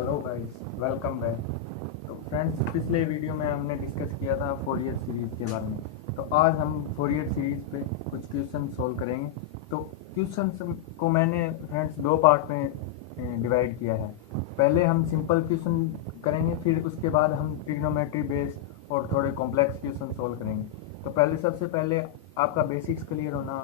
Hello guys, welcome back. तो friends, पिछले video में हमने डिस्कस किया था फोरियर सीरीज़ के बारे में। तो आज हम फोरियर सीरीज़ पे कुछ क्वेश्चन सॉल्व करेंगे। तो क्वेश्चन को मैंने फ्रेंड्स दो पार्ट में डिवाइड किया है। पहले हम सिंपल क्वेश्चन करेंगे, फिर उसके बाद हम ट्रिग्नोमेट्री बेस और थोड़े कॉम्प्लेक्स क्वेश्चन सॉल्व करेंगे। तो सबसे पहले आपका बेसिक्स क्लियर होना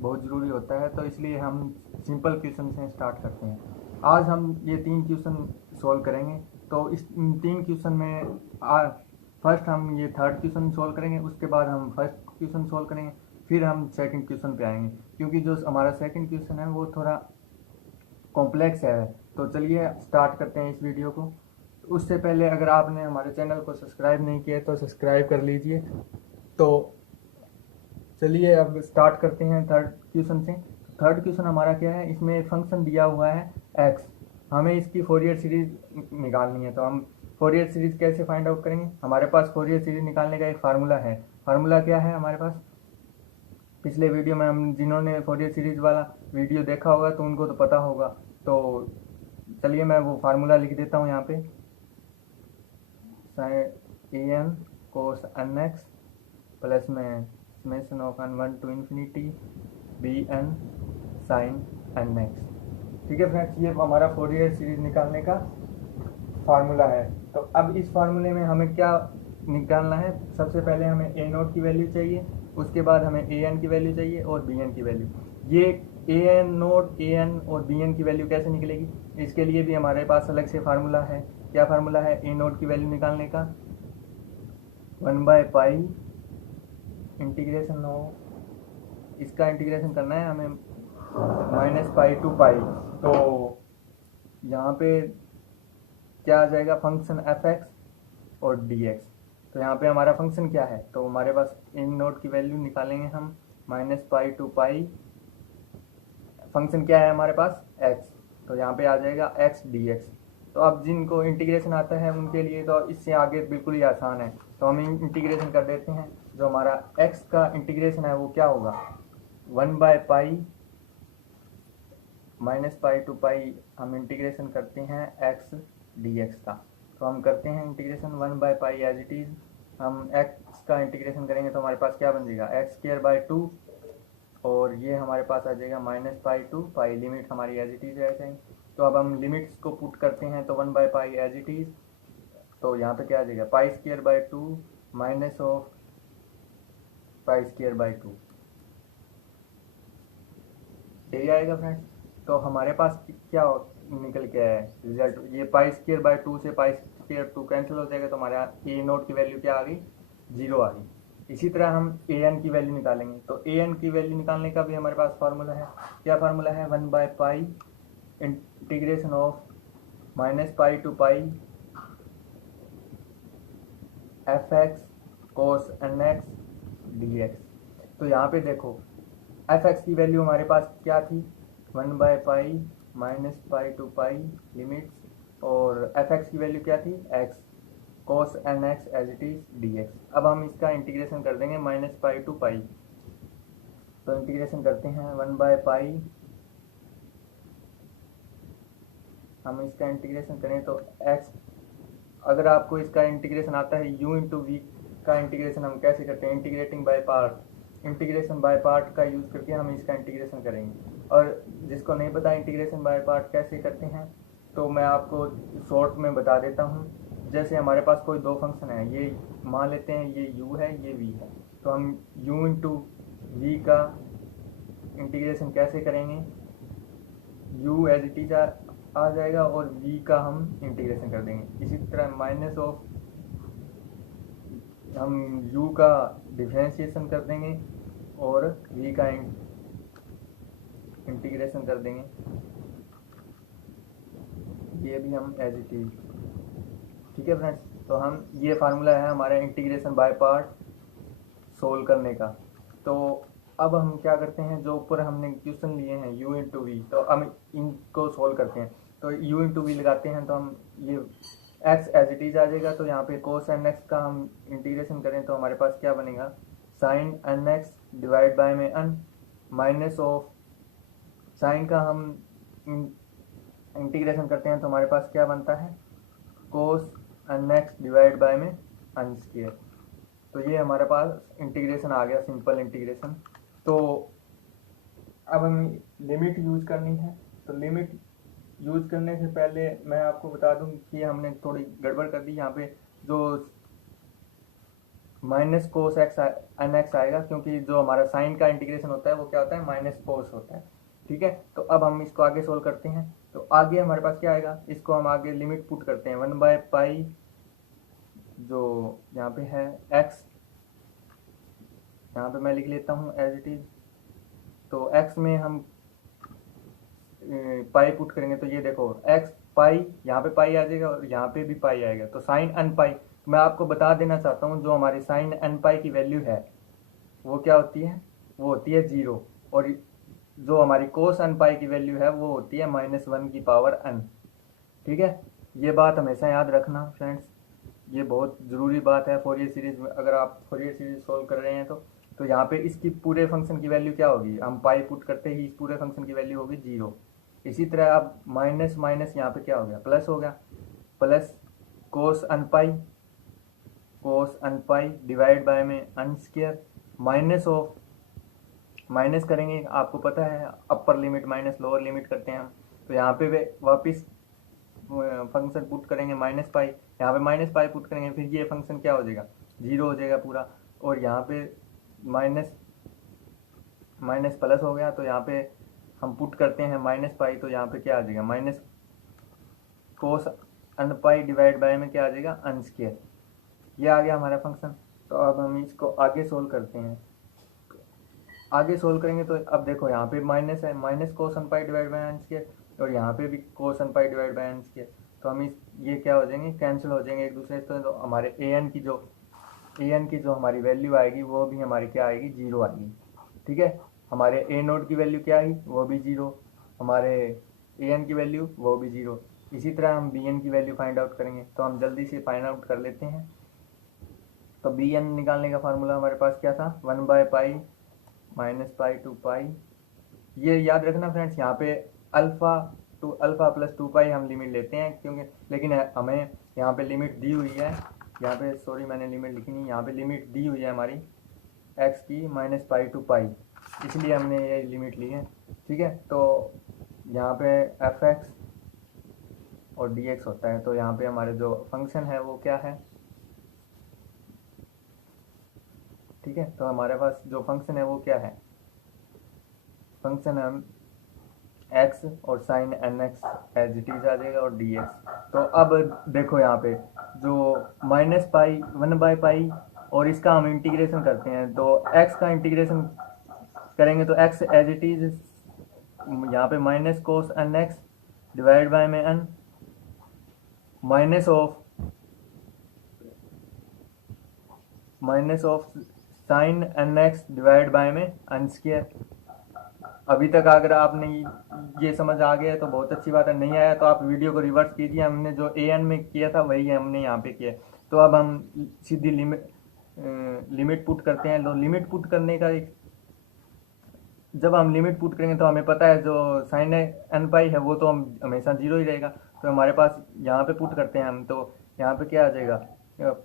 बहुत ज़रूरी होता है, तो इसलिए हम सिंपल क्वेश्चन से स्टार्ट करते हैं। आज हम ये 3 क्वेश्चन सॉल्व करेंगे। तो इस 3 क्वेश्चन में फर्स्ट हम ये थर्ड क्वेश्चन सॉल्व करेंगे, उसके बाद हम फर्स्ट क्वेश्चन सॉल्व करेंगे, फिर हम सेकंड क्वेश्चन पे आएंगे, क्योंकि जो हमारा सेकंड क्वेश्चन है वो थोड़ा कॉम्प्लेक्स है। तो चलिए स्टार्ट करते हैं इस वीडियो को। उससे पहले अगर आपने हमारे चैनल को सब्सक्राइब नहीं किया तो सब्सक्राइब कर लीजिए। तो चलिए अब स्टार्ट करते हैं थर्ड क्वेश्चन से। थर्ड क्वेश्चन हमारा क्या है, इसमें एक फंक्शन दिया हुआ है एक्स, हमें इसकी फोरियर सीरीज निकालनी है। तो हम फोरियर सीरीज कैसे फाइंड आउट करेंगे? हमारे पास फोरियर सीरीज निकालने का एक फार्मूला है। फार्मूला क्या है हमारे पास? पिछले वीडियो में हम जिन्होंने फोरियर सीरीज वाला वीडियो देखा होगा तो उनको तो पता होगा। तो चलिए मैं वो फार्मूला लिख देता हूँ यहाँ पे। A N cos N X plus में summation of N 1 to infinity B N sine N X. ठीक है फ्रेंड्स, ये हमारा फोरियर सीरीज निकालने का फार्मूला है। तो अब इस फार्मूले में हमें क्या निकालना है? सबसे पहले हमें ए नोट की वैल्यू चाहिए, उसके बाद हमें ए एन की वैल्यू चाहिए और बी एन की वैल्यू। ये A n naught, A N और बी एन की वैल्यू कैसे निकलेगी? इसके लिए भी हमारे पास अलग से फार्मूला है। क्या फार्मूला है ए नोट की वैल्यू निकालने का? 1/पाई इंटीग्रेशन हो, इसका इंटीग्रेशन करना है हमें -पाई टू पाई। तो यहाँ पे क्या आ जाएगा? फंक्शन एफ एक्स और डी एक्स। तो यहाँ पे हमारा फंक्शन क्या है? तो हमारे पास इन नोट की वैल्यू निकालेंगे हम -पाई टू पाई। फंक्शन क्या है हमारे पास? एक्स। तो यहाँ पे आ जाएगा एक्स डी एक्स। तो अब जिनको इंटीग्रेशन आता है उनके लिए तो इससे आगे बिल्कुल ही आसान है। तो हम इंटीग्रेशन कर देते हैं। जो हमारा एक्स का इंटीग्रेशन है वो क्या होगा? 1/पाई -पाई टू पाई हम इंटीग्रेशन करते हैं एक्स डी एक्स का। तो हम करते हैं इंटीग्रेशन 1/पाई एज इट इज़। हम एक्स का इंटीग्रेशन करेंगे तो हमारे पास क्या बन जाएगा? x²/2 और ये हमारे पास आ जाएगा -पाई टू पाई। लिमिट हमारी एज इट इज़ है। तो अब हम लिमिट्स को पुट करते हैं तो 1/पाई एज इट इज़। तो यहाँ पे क्या आ जाएगा? π²/2 माइनस ऑफ π²/2। यही आएगा फ्रेंड्स। तो हमारे पास क्या निकल के आया है रिजल्ट? ये π²/2 से π²/2 कैंसिल हो जाएगा, तो हमारे ए नोट की वैल्यू क्या आ गई? 0 आ गई। इसी तरह हम ए एन की वैल्यू निकालेंगे। तो ए एन की वैल्यू निकालने का भी हमारे पास फार्मूला है। क्या फार्मूला है? 1/पाई इंटीग्रेशन ऑफ -पाई to pi F X cos N x D X. तो यहाँ पे देखो एफ एक्स की वैल्यू हमारे पास क्या थी? 1/पाई -पाई टू पाई लिमिट्स, और एफ एक्स की वैल्यू क्या थी? X cos N x as it is d x. अब हम इसका इंटीग्रेशन कर देंगे -पाई टू पाई। तो इंटीग्रेशन करते हैं 1/पाई। हम इसका इंटीग्रेशन करें तो एक्स, अगर आपको इसका इंटीग्रेशन आता है u इंटू वी का इंटीग्रेशन हम कैसे करते हैं? Integrating by part. Integration by part का यूज़ करके हम इसका इंटीग्रेशन करेंगे। और जिसको नहीं पता इंटीग्रेशन बाय पार्ट कैसे करते हैं तो मैं आपको शॉर्ट में बता देता हूँ। जैसे हमारे पास कोई दो फंक्शन है, ये मान लेते हैं ये u है, ये v है। तो हम u इंटू वी का इंटीग्रेशन कैसे करेंगे? u एज इट इज आ जाएगा और v का हम इंटीग्रेशन कर देंगे। इसी तरह माइनस ऑफ हम u का डिफरेंशिएशन कर देंगे और v का इंटीग्रेशन कर देंगे। ये भी हम एज इट इज। ठीक है फ्रेंड्स, तो हम ये फार्मूला है हमारा इंटीग्रेशन बाय पार्ट सोल्व करने का। तो अब हम क्या करते हैं, जो ऊपर हमने क्वेश्चन लिए हैं u इंटू वी, तो हम इनको सोल्व करते हैं। तो u इंटू वी लगाते हैं तो हम ये x एज इट इज आ जाएगा। तो यहाँ पे कोस एन एक्स का हम इंटीग्रेशन करें तो हमारे पास क्या बनेगा? Sine N x divide by में एन माइनस ऑफ साइन का हम इंटीग्रेशन करते हैं तो हमारे पास क्या बनता है, कोस एन एक्स डिवाइड बाय में एन स्क्वायर। तो ये हमारे पास इंटीग्रेशन आ गया, सिंपल इंटीग्रेशन। तो अब हमें लिमिट यूज करनी है। तो लिमिट यूज करने से पहले मैं आपको बता दूं कि हमने थोड़ी गड़बड़ कर दी यहाँ पे। जो minus cos x n x आएगा, क्योंकि जो हमारा साइन का इंटीग्रेशन होता है वो क्या होता है, माइनस कोस होता है। ठीक है, तो अब हम इसको आगे सोल्व करते हैं। तो आगे हमारे पास क्या आएगा, इसको हम आगे लिमिट पुट करते हैं, 1/पाई जो यहाँ पे है एक्स, यहाँ पे मैं लिख लेता हूँ एज इट इज। तो एक्स में हम पाई पुट करेंगे तो ये देखो एक्स पाई, यहाँ पे पाई आ जाएगा और यहाँ पे भी पाई आएगा, तो साइन एन पाई। मैं आपको बता देना चाहता हूँ जो हमारी साइन एन पाई की वैल्यू है वो क्या होती है, वो होती है 0। और जो हमारी कोस एन पाई की वैल्यू है वो होती है -1 की पावर n। ठीक है, ये बात हमेशा याद रखना फ्रेंड्स, ये बहुत ज़रूरी बात है फोरियर सीरीज में। अगर आप फोरियर सीरीज सोल्व कर रहे हैं तो यहाँ पे इसकी पूरे फंक्शन की वैल्यू क्या होगी, हम पाई पुट करते ही इस पूरे फंक्शन की वैल्यू होगी 0। इसी तरह अब माइनस माइनस यहाँ पे क्या हो गया, प्लस हो गया, plus cos on pi, cos on pi divide by में n square, minus of, minus करेंगे आपको पता है upper limit minus lower limit करते हैं हम। तो यहाँ पे वापिस फंक्शन पुट करेंगे माइनस पाई, यहाँ पे माइनस पाई पुट करेंगे, फिर ये फंक्शन क्या हो जाएगा, 0 हो जाएगा पूरा। और यहाँ पे माइनस माइनस प्लस हो गया, तो यहाँ पे हम पुट करते हैं माइनस पाई, तो यहाँ पे क्या आ जाएगा, minus cos on pi divide by में क्या आ जाएगा, अन स्क्वायर। ये आ गया हमारा फंक्शन। तो अब हम इसको आगे सोल्व करते हैं। आगे सोल्व करेंगे तो अब देखो यहाँ पे माइनस है, minus cos on pi divide by N square, और यहाँ पे भी cos on pi divide by N square. तो हम इस ये क्या हो जाएंगे, कैंसिल हो जाएंगे एक दूसरे से। तो हमारे ए एन की जो हमारी वैल्यू आएगी वो भी हमारी क्या आएगी, 0 आएगी। ठीक है, हमारे ए नोट की वैल्यू क्या आई, वो भी 0, हमारे ए एन की वैल्यू वो भी 0। इसी तरह हम बी एन की वैल्यू फाइंड आउट करेंगे, तो हम जल्दी से फाइंड आउट कर लेते हैं। तो बी एन निकालने का फार्मूला हमारे पास क्या था, 1/पाई माइनस पाई टू पाई। ये याद रखना फ्रेंड्स, यहाँ पे अल्फा टू अल्फा प्लस 2 पाई हम लिमिट लेते हैं, क्योंकि लेकिन हमें यहाँ पे लिमिट दी हुई है, यहाँ पे सॉरी मैंने लिमिट लिखी नहीं, यहाँ पे लिमिट दी हुई है हमारी एक्स की -पाई टू पाई, इसलिए हमने ये लिमिट ली है। ठीक है, तो यहाँ पे एफ एक्स और डी एक्स होता है। तो यहाँ पे हमारे जो फंक्शन है वो क्या है, ठीक है, तो हमारे पास जो फंक्शन है वो क्या है, फंक्शन है एक्स और sine N x as it is आ जाएगा और डी एक्स। तो अब देखो यहाँ पे जो -पाई 1/पाई और इसका हम इंटीग्रेशन करते हैं, तो एक्स का इंटीग्रेशन करेंगे तो एक्स एज इट इज यहाँ पे minus cos N x divide by में N, minus of sine N x divide by में एन स्क्वायर। अभी तक अगर आपने ये समझ आ गया तो बहुत अच्छी बात है, नहीं आया तो आप वीडियो को रिवर्स कीजिए, हमने जो ए एन में किया था वही हमने यहाँ पे किया। तो अब हम सीधी लिमिट पुट करते हैं। तो लिमिट पुट करने का जब हम लिमिट पुट करेंगे तो हमें पता है जो साइन एन पाई है वो तो हम हमेशा 0 ही रहेगा। तो हमारे पास यहाँ पे पुट करते हैं हम, तो यहाँ पे क्या आ जाएगा,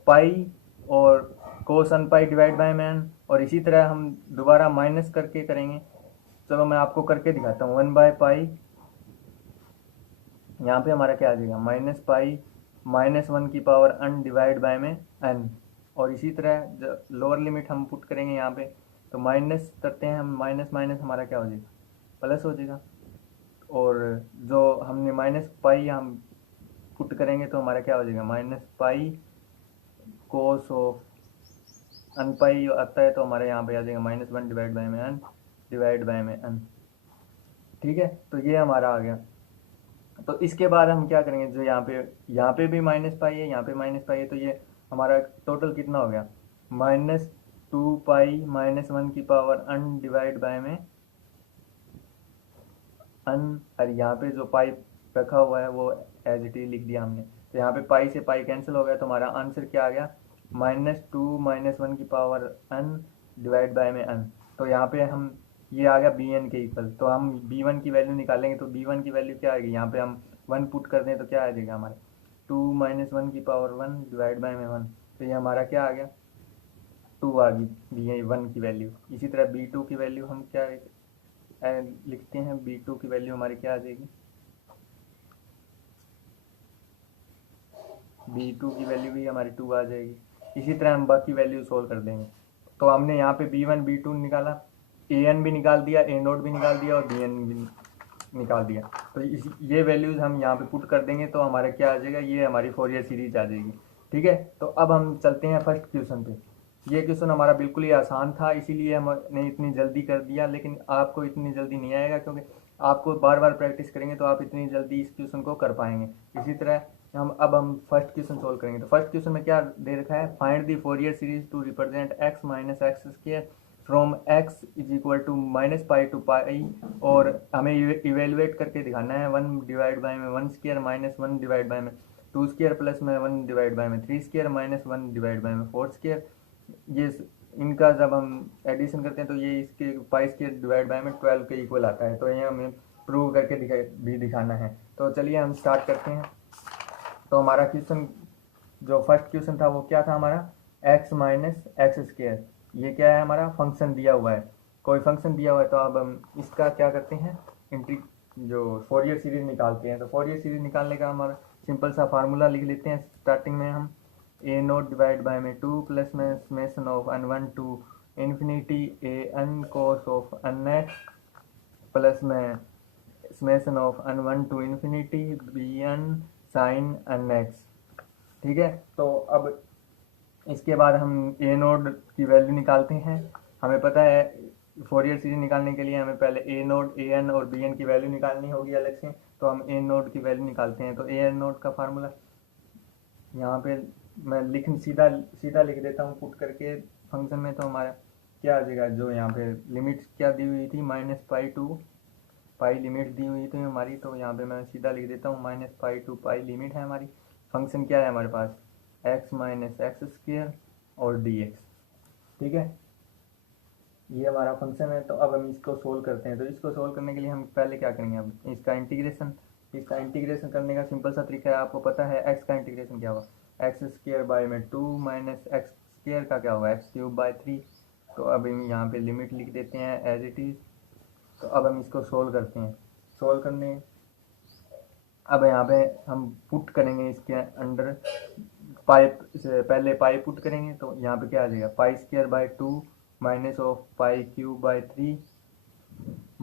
पाई और कोस एन पाई डिवाइड बाय में एन, और इसी तरह हम दोबारा माइनस करके करेंगे। चलो मैं आपको करके दिखाता हूँ। 1/पाई यहाँ पे हमारा क्या आ जाएगा, -पाई -1 की पावर n डिवाइड बाय में n, और इसी तरह लोअर लिमिट हम पुट करेंगे यहाँ पे, तो माइनस करते हैं हम, माइनस माइनस हमारा क्या हो जाएगा, प्लस हो जाएगा। और जो हमने -पाई हम पुट करेंगे तो हमारा क्या हो जाएगा, -पाई कोस ऑफ n पाई आता है, तो हमारे यहाँ पे आ जाएगा -1 डिवाइड बाय में n डिवाइड बाय में n। ठीक है, तो ये हमारा आ गया। तो इसके बाद हम क्या करेंगे, जो यहाँ पे भी -पाई है, यहाँ पे -पाई है, तो ये हमारा टोटल कितना हो गया, -2पाई -1 की पावर n डिवाइड बाय में n, और यहाँ पे जो पाई रखा हुआ है वो एज इट इज लिख दिया हमने। तो यहाँ पे पाई से पाई कैंसिल हो गया, तो हमारा आंसर क्या आ गया, -2 -1 की पावर n डिवाइड बाय में n। तो यहाँ पे हम ये आ गया बी एन के इक्वल। तो हम बी वन की वैल्यू निकालेंगे, तो बी वन की वैल्यू क्या आएगी, यहाँ पे हम वन पुट कर दें तो क्या आ जाएगा हमारे 2 माइनस 1 की पावर 1 डिवाइड बाय में 1। तो ये हमारा क्या आ गया 2 आ गई दी है 1 की वैल्यू। इसी तरह B2 की वैल्यू हम क्या लिखते हैं, B2 की वैल्यू हमारी क्या आ जाएगी, B2 की वैल्यू भी हमारी 2 आ जाएगी। इसी तरह हम बाकी वैल्यू सोल्व कर देंगे। तो हमने यहाँ पे B1 B2 निकाला, AN भी निकाल दिया, A0 भी निकाल दिया और BN भी निकाल दिया। तो ये वैल्यूज हम यहाँ पे पुट कर देंगे तो हमारा क्या आ जाएगा, ये हमारी फोरियर सीरीज आ जाएगी। ठीक है, तो अब हम चलते हैं फर्स्ट क्वेश्चन पे। ये क्वेश्चन हमारा बिल्कुल ही आसान था, इसीलिए हमने इतनी जल्दी कर दिया, लेकिन आपको इतनी जल्दी नहीं आएगा क्योंकि आपको बार बार प्रैक्टिस करेंगे तो आप इतनी जल्दी इस क्वेश्चन को कर पाएंगे। इसी तरह हम फर्स्ट क्वेश्चन सोल्व करेंगे। तो फर्स्ट क्वेश्चन में क्या दे रखा है, find the Fourier series to represent x minus x square from x is equal to minus pi to pi, और हमें इवेलुएट करके दिखाना है 1 डिवाइड बाय में 1 स्क्वायर माइनस 1 डिवाइड बाय में 2 स्क्वायर प्लस में 1 डिवाइड बाय में 3 स्क्वायर माइनस 1 डिवाइड बाय में 4 स्क्वायर। ये इनका जब हम एडिशन करते हैं तो ये इसके पाई स्क्वायर डिवाइड बाय में 12 के इक्वल आता है। तो ये हमें प्रूव करके भी दिखाना है। तो चलिए हम स्टार्ट करते हैं। तो हमारा क्वेश्चन जो फर्स्ट क्वेश्चन था वो क्या था हमारा, x माइनस एक्स स्क्वायर। ये क्या है हमारा फंक्शन दिया हुआ है, कोई फंक्शन दिया हुआ है। तो अब हम इसका क्या करते हैं, जो फोरियर सीरीज निकालते हैं। तो फोरियर सीरीज निकालने का हमारा सिंपल सा फार्मूला लिख लेते हैं। स्टार्टिंग में हम A0 डिवाइड बाय में 2 प्लस में summation of n1 to infinity an cos of nx plus में summation of n1 to infinity bn sine nx। ठीक है, तो अब इसके बाद हम A0 की वैल्यू निकालते हैं। हमें पता है फोरियर सीरीज निकालने के लिए हमें पहले A0 an और bn की वैल्यू निकालनी होगी अलग से। तो हम A0 की वैल्यू निकालते हैं। तो A0 का फार्मूला यहाँ पे मैं सीधा लिख देता हूँ पुट करके फंक्शन में। तो हमारा क्या आ जाएगा, जो यहाँ पे लिमिट क्या दी हुई थी minus pi to pi limit दी हुई थी हमारी। तो यहाँ पे मैं सीधा लिख देता हूँ minus pi to pi limit है हमारी। फंक्शन क्या है हमारे पास, x माइनस एक्स स्क्वायर और dx। ठीक है, ये हमारा फंक्शन है। तो अब हम इसको सोल्व करते हैं। तो इसको सोल्व करने के लिए हम पहले क्या करेंगे, अब इसका इंटीग्रेशन करने का सिंपल सा तरीका है। आपको पता है x का इंटीग्रेशन क्या होगा, एक्स स्क्वायर बाय में 2 माइनस एक्स स्क्वायर का क्या होगा एक्स क्यूब बाय 3। तो अब हम यहाँ पे लिमिट लिख देते हैं एज इट इज़। तो अब हम इसको सोल्व करते हैं। सोल्व करने अब यहाँ पे हम पुट करेंगे इसके अंडर पाइप से पहले पाई पुट करेंगे। तो यहाँ पे क्या आ जाएगा, pi square by 2 minus of pi cube by 3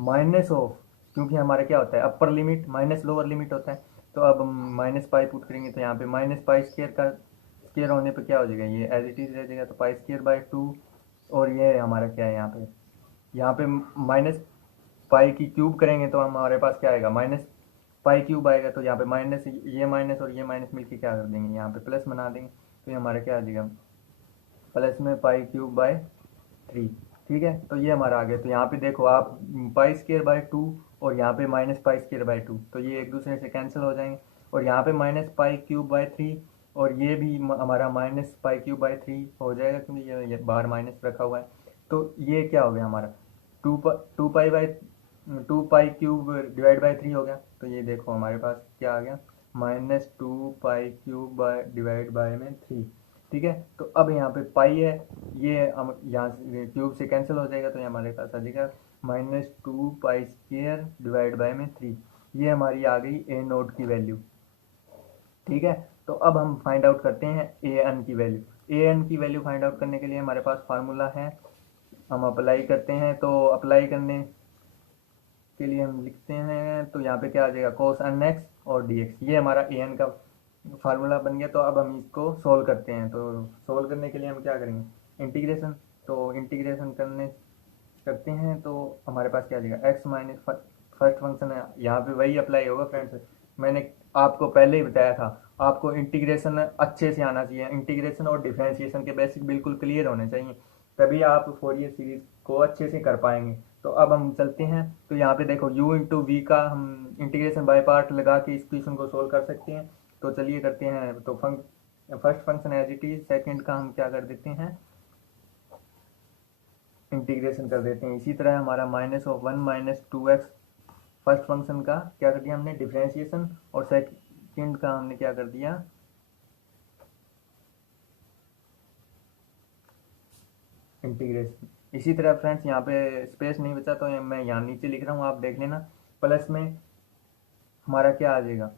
minus of, क्योंकि हमारा क्या होता है upper limit minus lower limit होता है। तो अब हम माइनस पाई पुट करेंगे। तो यहाँ पे माइनस पाई स्क्वायर का स्क्वायर होने पे क्या हो जाएगा, ये एज इट इज रह जाएगा। तो पाई स्क्वायर बाय 2 और ये हमारा क्या है यहाँ पे माइनस पाई की क्यूब करेंगे तो हमारे पास क्या आएगा माइनस पाई क्यूब आएगा। तो यहाँ पे माइनस और ये माइनस मिलके क्या कर देंगे, यहाँ पे प्लस बना देंगे। तो ये हमारा क्या आ जाएगा प्लस में पाई क्यूब बाय 3। ठीक है, तो ये हमारा आ गया। तो यहाँ पे देखो आप पाई स्क्वायर बाय 2 और यहाँ पे माइनस पाई स्क्वायर बाय 2, तो ये एक दूसरे से कैंसिल हो जाएंगे। और यहाँ पे माइनस पाई क्यूब बाय 3 और ये भी हमारा माइनस पाई क्यूब बाय 3 हो जाएगा क्योंकि ये बाहर माइनस रखा हुआ है। तो ये क्या हो गया हमारा two pi cube divide by 3 हो गया। तो ये देखो हमारे पास क्या आ गया minus 2 pi cube by divide by में 3। ठीक है, तो अब यहाँ पे पाई है, ये हम यहाँ से क्यूब से कैंसिल हो जाएगा। तो ये हमारे पास आ जाएगा minus 2 pi square divide by में 3। ये हमारी आ गई A0 की वैल्यू। ठीक है, तो अब हम फाइंड आउट करते हैं AN की वैल्यू। AN की वैल्यू फाइंड आउट करने के लिए हमारे पास फार्मूला है, हम अप्लाई करते हैं। तो अप्लाई करने के लिए हम लिखते हैं, तो यहाँ पे क्या आ जाएगा cos nx और dx। ये हमारा an का फार्मूला बन गया। तो अब हम इसको सोल्व करते हैं। तो सोल्व करने के लिए हम क्या करेंगे इंटीग्रेशन। तो इंटीग्रेशन करते हैं तो हमारे पास क्या आ जाएगा x माइनस फर्स्ट फंक्शन है, यहाँ पे वही अप्लाई होगा फ्रेंड्स। मैंने आपको पहले ही बताया था आपको इंटीग्रेशन अच्छे से आना चाहिए। इंटीग्रेशन और डिफरेंशिएशन के बेसिक बिल्कुल क्लियर होने चाहिए, तभी आप फोरियर सीरीज को अच्छे से कर पाएंगे। तो अब हम चलते हैं। तो यहाँ पे देखो u इंटू वी का हम इंटीग्रेशन बाय पार्ट लगा के इस क्वेश्चन को सोल्व कर सकते हैं। तो चलिए करते हैं। तो first function as it is, second का हम क्या कर देते हैं इंटीग्रेशन कर देते हैं। इसी तरह हमारा minus of 1 minus 2x first function का क्या कर दिया हमने, डिफरेंशिएशन, और सेकंड का हमने क्या कर दिया, इंटीग्रेशन। इसी तरह फ्रेंड्स यहाँ पे स्पेस नहीं बचा तो मैं यहाँ नीचे लिख रहा हूँ, आप देख लेना। प्लस में हमारा क्या आ जाएगा,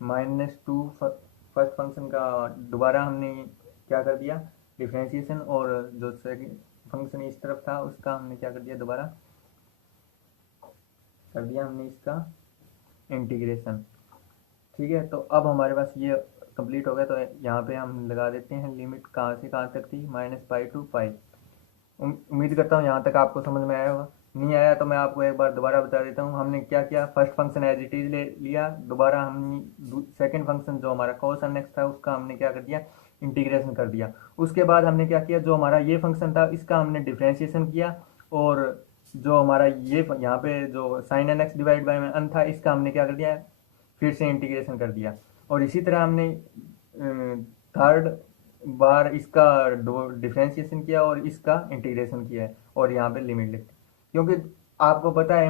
-2 फर्स्ट फंक्शन का दोबारा हमने क्या कर दिया, डिफरेंशिएशन, और जो सेकंड फंक्शन इस तरफ था उसका हमने क्या कर दिया, दोबारा कर दिया हमने इसका इंटीग्रेशन। ठीक है, तो अब हमारे पास ये कंप्लीट हो गया। तो यहाँ पे हम लगा देते हैं लिमिट कहाँ से कहाँ तक थी, -π to π। उम्मीद करता हूँ यहाँ तक आपको समझ में आया होगा। नहीं आया तो मैं आपको एक बार दोबारा बता देता हूँ। हमने क्या किया, first function as it is ले लिया, दोबारा हमने सेकंड फंक्शन जो हमारा cos nx था उसका हमने क्या कर दिया, इंटीग्रेशन कर दिया। उसके बाद हमने क्या किया, जो हमारा ये फंक्शन था इसका हमने डिफ्रेंशिएशन किया, और जो हमारा ये यहाँ पे जो sine N x divide by में अन था इसका हमने क्या कर दिया, फिर से इंटीग्रेशन कर दिया। और इसी तरह हमने थर्ड बार इसका डिफ्रेंशिएशन किया और इसका इंटीग्रेशन किया है, और यहाँ पे लिमिट लिखते हैं। क्योंकि आपको पता है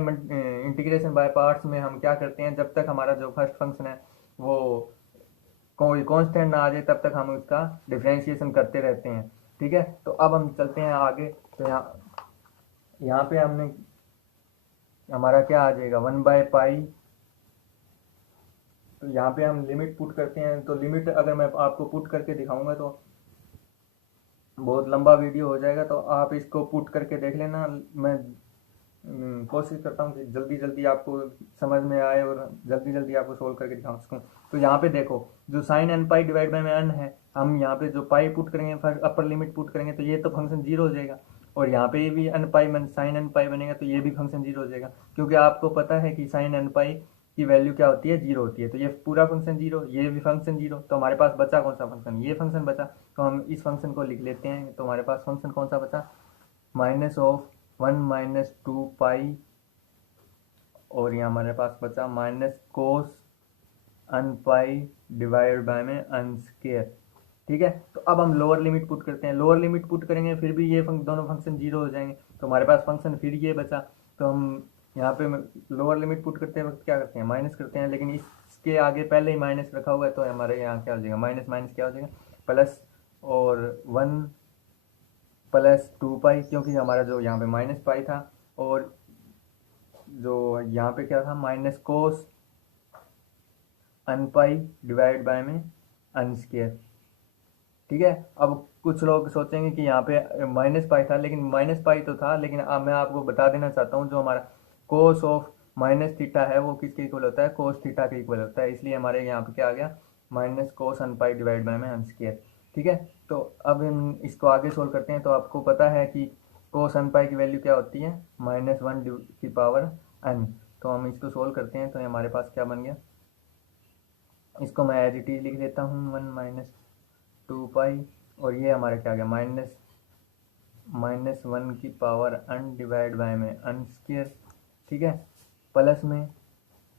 इंटीग्रेशन बाय पार्ट्स में हम क्या करते हैं, जब तक हमारा जो फर्स्ट फंक्शन है वो कोई कांस्टेंट ना आ जाए तब तक हम उसका डिफ्रेंशिएशन करते रहते हैं। ठीक है, तो अब हम चलते हैं आगे। तो यहाँ पे हमने हमारा क्या आ जाएगा, 1/π। तो यहाँ पे हम लिमिट पुट करते हैं। तो लिमिट अगर मैं आपको पुट करके दिखाऊंगा तो बहुत लंबा वीडियो हो जाएगा, तो आप इसको पुट करके देख लेना। मैं कोशिश करता हूँ कि जल्दी जल्दी आपको समझ में आए और जल्दी जल्दी आपको सोल्व करके दिखा सकूँ। तो यहाँ पे देखो, जो sine n pi divide by में अन है, हम यहाँ पे जो पाई पुट करेंगे, फर्स्ट अपर लिमिट पुट करेंगे तो ये तो फंक्शन जीरो हो जाएगा, और यहाँ पे भी अन पाई साइन एन पाई बनेगा तो ये भी फंक्शन जीरो हो जाएगा। क्योंकि आपको पता है कि साइन एन पाई की वैल्यू क्या होती है, जीरो होती है। तो ये पूरा फंक्शन जीरो, ये भी फंक्शन जीरो, तो हमारे पास बचा कौन सा फंक्शन, ये फंक्शन बचा। तो हम इस फंक्शन को लिख लेते हैं। तो हमारे पास फंक्शन कौन सा बचा, -1 - 2π, और यहाँ हमारे पास बचा -cos n pi divide by में अन स्क्वायर। ठीक है, तो अब हम लोअर लिमिट पुट करते हैं। लोअर लिमिट पुट करेंगे फिर भी ये दोनों फंक्शन जीरो हो जाएंगे, तो हमारे पास फंक्शन फिर ये बचा। तो हम यहाँ पे लोअर लिमिट पुट करते वक्त क्या करते हैं, माइनस करते हैं, लेकिन इसके आगे पहले ही माइनस रखा हुआ है तो हमारे यहाँ क्या हो जाएगा, माइनस माइनस क्या हो जाएगा, प्लस, और 1 + 2π, क्योंकि हमारा जो यहाँ पे -π था, और जो यहाँ पे क्या था, -cos n pi divide by में अन स्क्वायर। ठीक है, अब कुछ लोग सोचेंगे कि यहाँ पे -π था, लेकिन -π तो था, लेकिन अब मैं आपको बता देना चाहता हूँ जो हमारा कोस ऑफ -θ है वो किसके इक्वल होता है, कोस थीटा के इक्वल होता है। इसलिए हमारे यहाँ पे क्या आ गया, -cos n pi divide by में अन स्क्वायर। ठीक है, तो अब हम इसको आगे सोल्व करते हैं। तो आपको पता है कि कोस अन पाई की वैल्यू क्या होती है, -1/n। तो हम इसको सोल्व करते हैं। तो हमारे पास क्या बन गया, इसको मैं एज इट इज लिख देता हूँ, 1 - 2π, और ये हमारा क्या आ गया, -1n डिवाइड बाय में अन स्क्वायर। ठीक है, प्लस में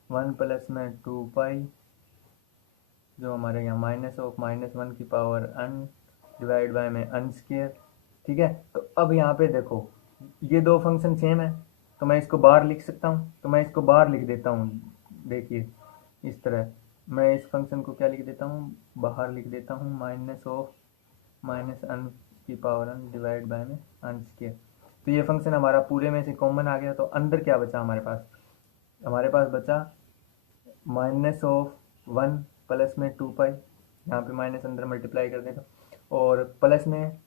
1 + में 2π, जो हमारे यहाँ -1n डिवाइड बाय में अन स्क्वायर। ठीक है, तो अब यहाँ पे देखो ये दो फंक्शन सेम है, तो मैं इसको बाहर लिख सकता हूँ। तो मैं इसको बाहर लिख देता हूँ, देखिए इस तरह मैं इस फंक्शन को क्या लिख देता हूँ, बाहर लिख देता हूँ, -n डिवाइड बाय में अन स्क्वायर। तो ये फंक्शन हमारा पूरे में से कॉमन आ गया। तो अंदर क्या बचा हमारे पास बचा -1 + में 2π, यहाँ पे माइनस अंदर मल्टीप्लाई कर देगा, और प्लस में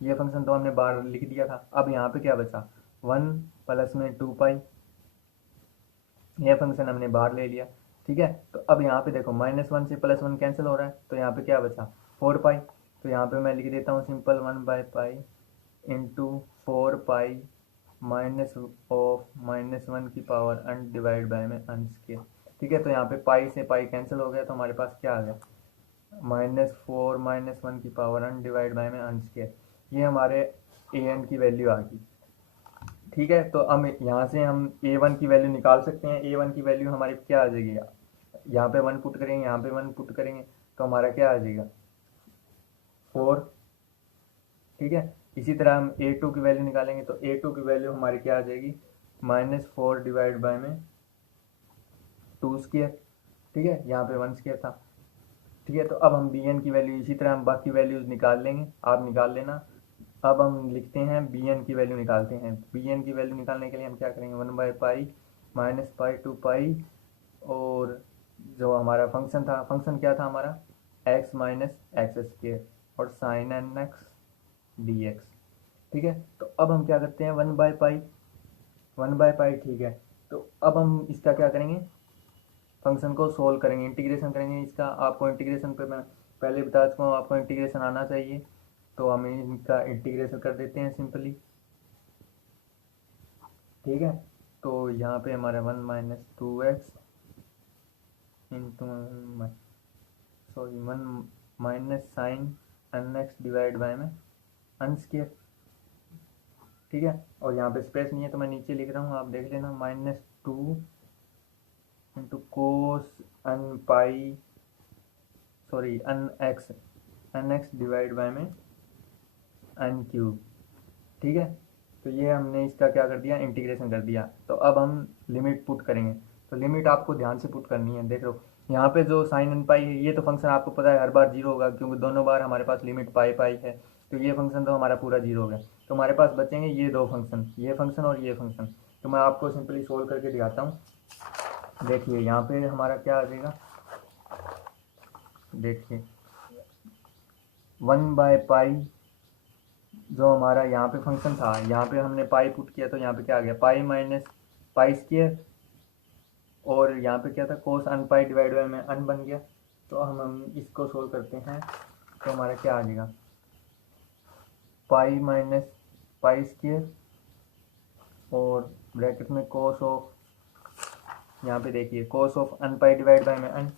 ये फंक्शन तो हमने बाहर लिख दिया था। अब यहाँ पे क्या बचा, 1 + में 2π, यह फंक्शन हमने बाहर ले लिया। ठीक है, तो अब यहाँ पे देखो -1 से +1 कैंसिल हो रहा है, तो यहाँ पे क्या बचा, 4π। तो यहाँ पे मैं लिख देता हूँ simple 1/π into 4π -1n divide by में अन स्क्वायर। ठीक है, तो यहाँ पे पाई से पाई कैंसिल हो गया, तो हमारे पास क्या आ गया, -4 -1n डिवाइड बाय में अन स्क्वायर। ये हमारे an की वैल्यू आ गई। ठीक है, तो हम यहाँ से हम a1 की वैल्यू निकाल सकते हैं। a1 की वैल्यू हमारी क्या आ जाएगी, यहाँ पे 1 पुट करेंगे, यहाँ पे 1 पुट करेंगे, तो हमारा क्या आ जाएगा, 4। ठीक है, इसी तरह हम a2 की वैल्यू निकालेंगे, तो a2 की वैल्यू हमारी क्या आ जाएगी, -4 डिवाइड बाय में टू स्क्वायर, ठीक है, यहाँ पे वन स्क्वायर था, ठीक है। तो अब हम बी एन की वैल्यू इसी तरह हम बाकी वैल्यूज निकाल लेंगे, आप निकाल लेना। अब हम लिखते हैं बी एन की वैल्यू निकालते हैं। बी एन की वैल्यू निकालने के लिए हम क्या करेंगे, 1/पाई माइनस पाई टू पाई, और जो हमारा फंक्शन था, फंक्शन क्या था हमारा, एक्स माइनस एक्स स्क्वायर और sine N x D x, ठीक है। तो अब हम क्या करते हैं, 1/पाई, ठीक है। तो अब हम इसका क्या करेंगे, फंक्शन को सोल्व करेंगे, इंटीग्रेशन करेंगे इसका। आपको इंटीग्रेशन पे मैं पहले बता चुका हूँ, आपको इंटीग्रेशन आना चाहिए, तो हम इनका इंटीग्रेशन कर देते हैं सिंपली, ठीक है। तो यहाँ पे हमारा 1 minus two x into sorry 1 minus sine N x divide by में एन स्क्वायर, ठीक है। और यहाँ पे स्पेस नहीं है तो मैं नीचे लिख रहा हूँ, आप देख लेना, -2 into cos n pi sorry n x divide by में एन क्यूब, ठीक है। तो ये हमने इसका क्या कर दिया, इंटीग्रेशन कर दिया। तो अब हम लिमिट पुट करेंगे, तो लिमिट आपको ध्यान से पुट करनी है। देख लो यहाँ पे जो साइन एन पाई है, ये तो फंक्शन आपको पता है हर बार जीरो होगा, क्योंकि दोनों बार हमारे पास लिमिट पाई पाई है, तो ये फंक्शन तो हमारा पूरा जीरो हो गया। तो हमारे पास बचेंगे ये दो फंक्शन, ये फंक्शन और ये फंक्शन। तो मैं आपको सिंपली सोल्व करके दिखाता हूँ। देखिए यहाँ पे हमारा क्या आ जाएगा, देखिए 1/पाई जो हमारा यहाँ पे फंक्शन था, यहाँ पे हमने पाई पुट किया, तो यहाँ पे क्या आ गया, पाई माइनस पाई स्क्वायर, और यहाँ पे क्या था, कोस अन पाई डिवाइड बाय में अन बन गया। तो हम इसको सोल्व करते हैं, तो हमारा क्या आ जाएगा, पाई माइनस पाई स्क्वायर और ब्रैकेट में कोस ऑफ, यहाँ पे देखिए cos of N pi divide by में N,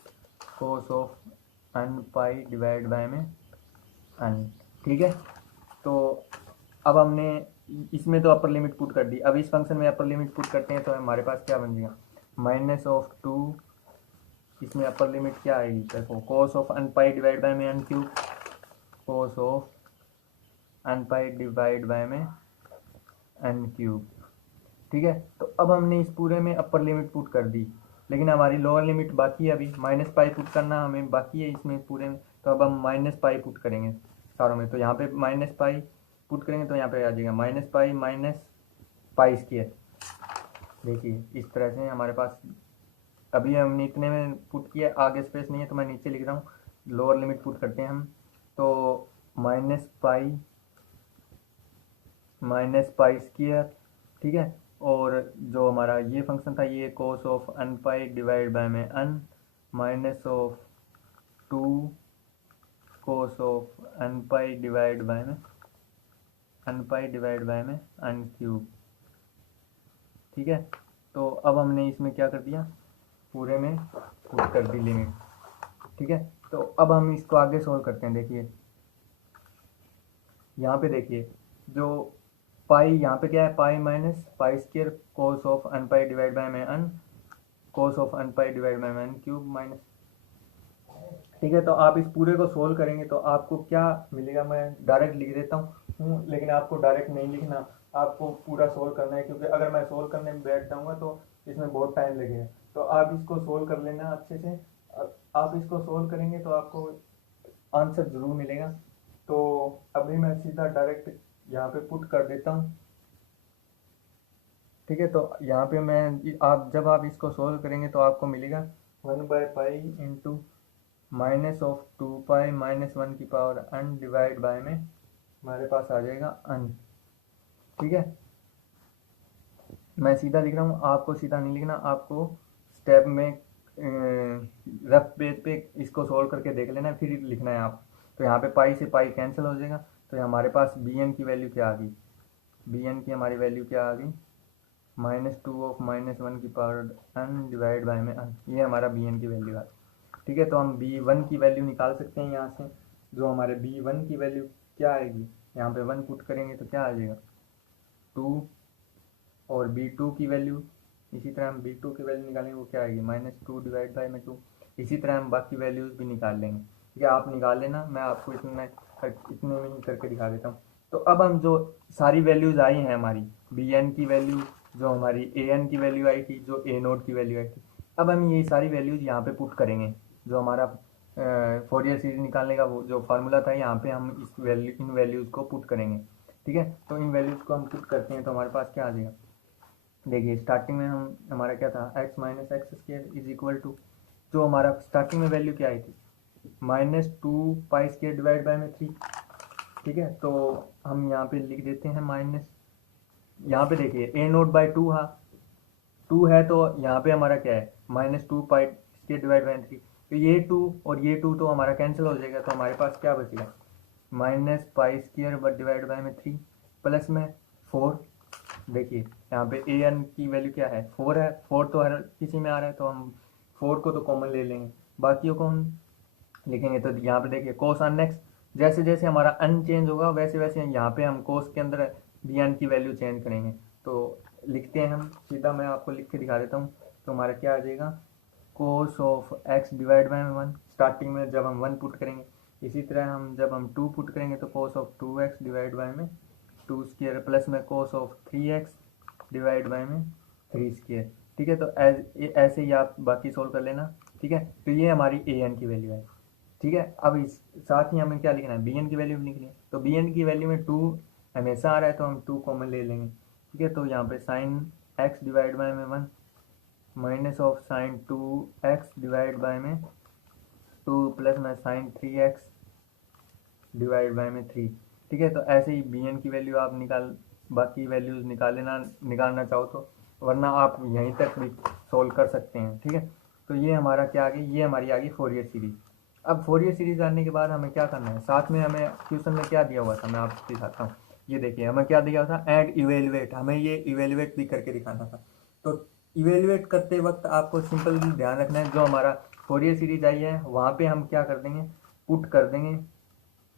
cos of N pi divide by में अन, ठीक है। तो अब हमने इसमें तो अपर लिमिट पुट कर दी, अब इस फंक्शन में अपर लिमिट पुट करते हैं, तो हमारे पास क्या बन जाएगा, -2, इसमें अपर लिमिट क्या आएगी, देखो cos of N pi divide by में N cube, cos of N pi divide by में एन क्यूब, ठीक है। तो अब हमने इस पूरे में अपर लिमिट पुट कर दी, लेकिन हमारी लोअर लिमिट बाकी है, अभी -पाई पुट करना हमें बाकी है इसमें पूरे में। तो अब हम -पाई पुट करेंगे सारों में, तो यहाँ पे -पाई पुट करेंगे, तो यहाँ पे आ जाएगा -पाई माइनस पाई स्क्वायर। देखिए इस तरह से हमारे पास, अभी हमने इतने में पुट किया, आगे स्पेस नहीं है तो मैं नीचे लिख रहा हूँ, लोअर लिमिट पुट करते हैं हम। तो -पाई स्क्वायर, ठीक है। और जो हमारा ये फंक्शन था, ये कोस of N pi divide by में अन, -2 कोस of N pi divide by में अन क्यूब, ठीक है। तो अब हमने इसमें क्या कर दिया, पूरे में पुट कर दी लिमिट, ठीक है। तो अब हम इसको आगे सोल्व करते हैं। देखिए यहाँ पे देखिए, जो पाई यहाँ पे क्या है, pi minus pi square cos of N pi divide by में N, cos of N pi divide by में अन क्यूब माइनस, ठीक है। तो आप इस पूरे को सोल्व करेंगे तो आपको क्या मिलेगा, मैं डायरेक्ट लिख देता हूँ, लेकिन आपको डायरेक्ट नहीं लिखना, आपको पूरा सोल्व करना है, क्योंकि अगर मैं सोल्व करने में बैठ जाऊँगा तो इसमें बहुत टाइम लगेगा। तो आप इसको सोल्व कर लेना अच्छे से, आप इसको सोल्व करेंगे तो आपको आंसर ज़रूर मिलेगा। तो अभी मैं सीधा डायरेक्ट यहाँ पे पुट कर देता हूँ, ठीक है। तो यहाँ पे मैं, आप जब आप इसको सोल्व करेंगे तो आपको मिलेगा 1/पाई इंटू -2 पाई -1 की पावर अन डिवाइड बाय में हमारे पास आ जाएगा अन, ठीक है। मैं सीधा लिख रहा हूँ, आपको सीधा नहीं लिखना, आपको स्टेप में रफ पेज पे इसको सोल्व करके देख लेना है, फिर लिखना है आप। तो यहाँ पे पाई से पाई कैंसिल हो जाएगा, तो हमारे पास बी एन की वैल्यू क्या आ गई, बी एन की हमारी वैल्यू क्या आ गई, -2 ऑफ -1 की पावर अन डिवाइड बाय में अन, ये हमारा बी एन की वैल्यू है, ठीक है। तो हम B1 की वैल्यू निकाल सकते हैं यहाँ से, जो हमारे B1 की वैल्यू क्या आएगी, यहाँ पे 1 पुट करेंगे तो क्या आ जाएगा 2, और B2 की वैल्यू इसी तरह हम B2 की वैल्यू निकालेंगे, वो क्या आएगी -2 डिवाइड बाय में 2। इसी तरह हम बाकी वैल्यूज़ भी निकाल लेंगे, ठीक है। आप निकाल लेना, मैं आपको इतने में ही करके दिखा देता हूँ। तो अब हम जो सारी वैल्यूज़ आई हैं हमारी, BN की वैल्यू, जो हमारी AN की वैल्यू आई थी, जो A0 की वैल्यू आई थी, अब हम ये सारी वैल्यूज यहाँ पे पुट करेंगे, जो हमारा फोरियर सीरीज निकालने का वो जो फार्मूला था, यहाँ पे हम इस वैल्यू इन वैल्यूज़ को पुट करेंगे। ठीक है, तो इन वैल्यूज़ को हम पुट करते हैं तो हमारे पास क्या आ जाएगा। देखिए स्टार्टिंग में हम हमारा क्या था, x minus x square is equal to, जो हमारा स्टार्टिंग में वैल्यू क्या आई थी, -2 पाई स्क्र डिवाइड बाय में 3। ठीक है, तो हम यहाँ पे लिख देते हैं माइनस, यहाँ पे देखिए ए नोट बाई टू, हाँ 2 है तो यहाँ पे हमारा क्या है, -2 पाई स्क्र डिवाइड बाय 3। तो ये 2 और ये 2 तो हमारा कैंसिल हो जाएगा, तो हमारे पास क्या बचेगा, -पाई स्क्र बट डिवाइड बाय में 3 प्लस में 4। देखिए यहाँ पे ए एन की वैल्यू क्या है, 4 है, 4 तो हर किसी में आ रहा है तो हम 4 को तो कॉमन ले लेंगे, बाकियों को हम लिखेंगे। तो यहाँ पे देखिए कोस अन एक्स, जैसे जैसे हमारा अन चेंज होगा वैसे वैसे यहाँ पे हम कोस के अंदर बी एन की वैल्यू चेंज करेंगे। तो लिखते हैं हम सीधा, मैं आपको लिख के दिखा देता हूँ। तो हमारा क्या आ जाएगा, cos of x divide bye 1, starting में जब हम 1 पुट करेंगे, इसी तरह हम जब हम 2 पुट करेंगे तो cos of 2x divide by में 2 स्क्वायर प्लस में cos of 3x divide by में 3 स्क्वायर। ठीक है, तो ऐसे ही आप बाकी सोल्व कर लेना। ठीक है, तो ये हमारी ए एन की वैल्यू है। ठीक है, अब इस साथ ही हमें क्या लिखना है, बी एन की वैल्यू भी लिखनी है। तो बी एन की वैल्यू में 2 हमेशा आ रहा है तो हम 2 कॉमन ले लेंगे। ठीक है, तो यहाँ पे साइन एक्स डिवाइड बाय में 1 minus of sign 2x divide by में 2 प्लस में साइन 3x डिवाइड बाय में 3। ठीक है, तो ऐसे ही बी एन की वैल्यू आप बाकी वैल्यूज निकालना चाहो तो, वरना आप यहीं तक भी सोल्व कर सकते हैं। ठीक है, तो ये हमारा क्या आ गई, ये हमारी आ गई फोरियर सीरीज। अब फोरियर सीरीज आने के बाद हमें क्या करना है, साथ में हमें क्वेश्चन में क्या दिया हुआ था, मैं आपको दिखाता हूँ। ये देखिए हमें क्या दिया था, एड इवेलुएट, हमें ये इवेलुएट भी करके दिखाना था। तो इवेलुएट करते वक्त आपको सिंपल ध्यान रखना है, जो हमारा फोरियर सीरीज आई है वहाँ पे हम क्या कर देंगे, पुट कर देंगे,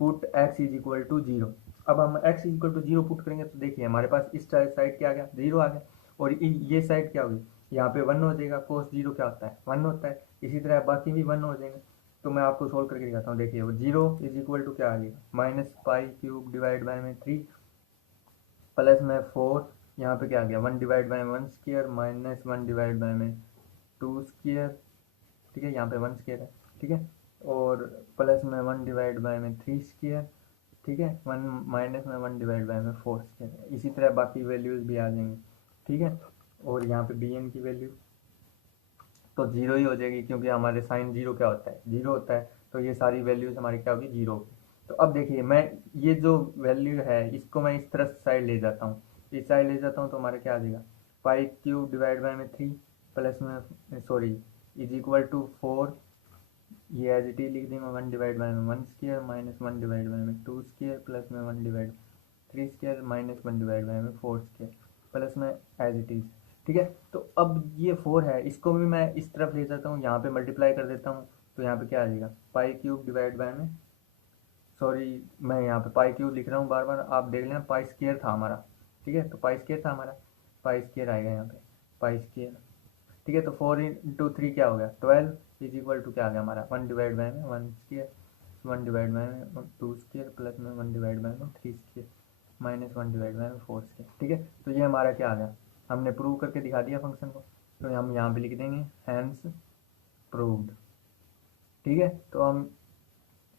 put x is equal to 0। अब हम x is equal to 0 put करेंगे तो देखिए हमारे पास इस साइड क्या आ गया, 0 आ गया, और ये साइड क्या होगी, यहाँ पे 1 हो जाएगा। कोस 0 क्या होता है, 1 होता है, इसी तरह बाकी भी 1 हो जाएंगे। तो मैं आपको सोल्व करके दिखाता हूँ। देखिए वो 0 इज इक्वल टू क्या आ जाएगा, -पाई³ डिवाइड बाय में 3 प्लस में 4, यहाँ पे क्या आ गया 1 divide by 1 square minus 1 divide by में 2 स्क्वायर। ठीक है, यहाँ पे 1 स्क्वायर है। ठीक है, और प्लस में 1 डिवाइड बाय में 3 स्क्वायर। ठीक है, 1 माइनस में 1 डिवाइड बाय में 4 स्क्वायर। इसी तरह बाकी वैल्यूज भी आ जाएंगी। ठीक है, और यहाँ पे बी एन की वैल्यू तो 0 ही हो जाएगी, क्योंकि हमारे साइन 0 क्या होता है, 0 होता है। तो ये सारी वैल्यूज हमारी क्या होगी, 0 होगी। तो अब देखिए मैं ये जो वैल्यू है इसको मैं इस तरफ साइड ले जाता हूँ, इस साइड ले जाता हूँ तो हमारा क्या आ जाएगा, पाई³ डिवाइड बाय में 3 प्लस में सॉरी इज इक्वल टू 4, ये एज इट इज लिख देंगे 1 डिवाइड बाय में 1 स्क्वायर माइनस 1 डिवाइड बाय में 2 स्क्वायर प्लस में 1 divide 3 square minus 1 divide by में 4 स्क्वायर प्लस में एज इट इज। ठीक है, तो अब ये 4 है, इसको भी मैं इस तरफ ले जाता हूँ, यहाँ पे मल्टीप्लाई कर देता हूँ। तो यहाँ पे क्या आ जाएगा, पाई³ डिवाइड बाय में सॉरी मैं यहाँ पे पाई³ लिख रहा हूँ बार बार, आप देख लेना पाई स्क्वायर था हमारा। ठीक है, तो पाई स्क्वायर था हमारा, पाई स्क्वायर आएगा यहाँ पे, पाई स्क्वायर। ठीक है, तो 4 इंटू 3 क्या हो गया, 12 इज इक्वल टू क्या आ गया हमारा, 1 डिवाइड बाय में 1 स्क्वायर 1 डिवाइड बाय में 2 स्क्वायर प्लस में 1 डिवाइड बाय में 3 स्क्वायर माइनस 1 डिवाइड बाय में 4 स्क्वायर। ठीक है, तो ये हमारा क्या आ गया, हमने प्रूव करके दिखा दिया फंक्शन को। तो हम यहाँ पे लिख देंगे हैंस प्रूव्ड। ठीक है, तो हम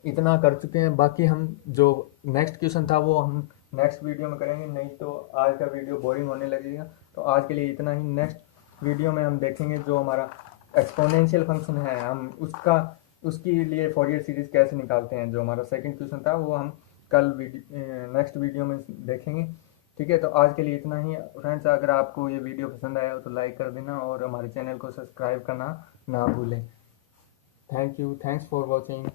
इतना कर चुके हैं, बाकी हम जो नेक्स्ट क्वेश्चन था वो हम नेक्स्ट वीडियो में करेंगे, नहीं तो आज का वीडियो बोरिंग होने लगेगा। तो आज के लिए इतना ही, नेक्स्ट वीडियो में हम देखेंगे जो हमारा एक्सपोनेंशियल फंक्शन है, हम उसके लिए फोरियर सीरीज कैसे निकालते हैं। जो हमारा सेकंड क्वेश्चन था वो हम कल नेक्स्ट वीडियो में देखेंगे। ठीक है, तो आज के लिए इतना ही फ्रेंड्स। अगर आपको ये वीडियो पसंद आया हो तो लाइक कर देना और हमारे चैनल को सब्सक्राइब करना ना भूलें। Thank you, thanks for watching.